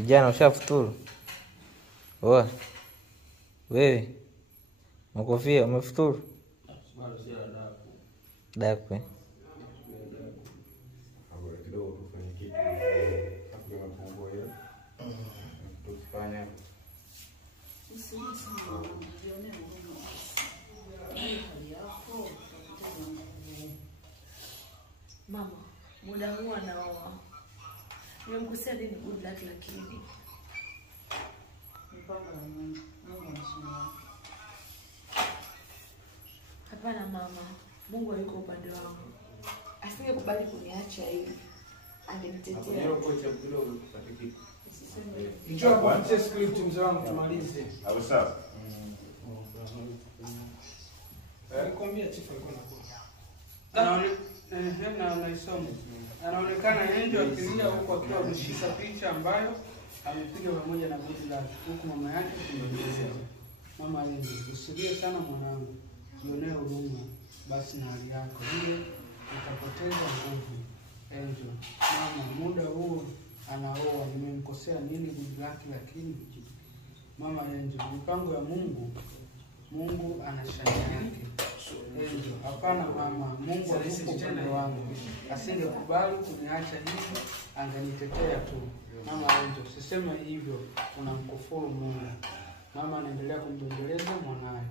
Kijana ushafuturu? Oa. Wewe. Makofia umefuturu? Bado si daku. Daku. Hapo kidogo tufanye kitu. Hapo mapungo hiyo. Tufanye. Mama, muda huu anaoa. Nimemkosea ni good luck lakini Mpango wa Mungu. Mungu anashinda. hapana mama. Mungu yuko upande wangu. Asingekubali kuniacha hivi. Angenitetea. Hapo kocha kidogo tupate kitu. Njoo kwa script mzee wangu tumalize. Hapo sawa. Nikwambia chifu alikuwa anakuja. Naisoma. Anaonekana Angel akilia huko akiwa ameshika picha ambayo amepiga pamoja na goti lake, huku mama yake kumwelezea. Mama Angel, usilie sana mwanangu, jionee huruma basi na hali yako, ile utapoteza nguvu. Angel, mama, muda huo anaoa, nimemkosea nini goti lake? Lakini mama Angel, mipango ya Mungu ana shani yake. Angel, hapana mama, Mungu yuko upande wangu. Asingekubali kuniacha hivi, angenitetea tu. Mama Angel, siseme hivyo, unamkufuru Mungu. Mama anaendelea kumbembeleza mwanae.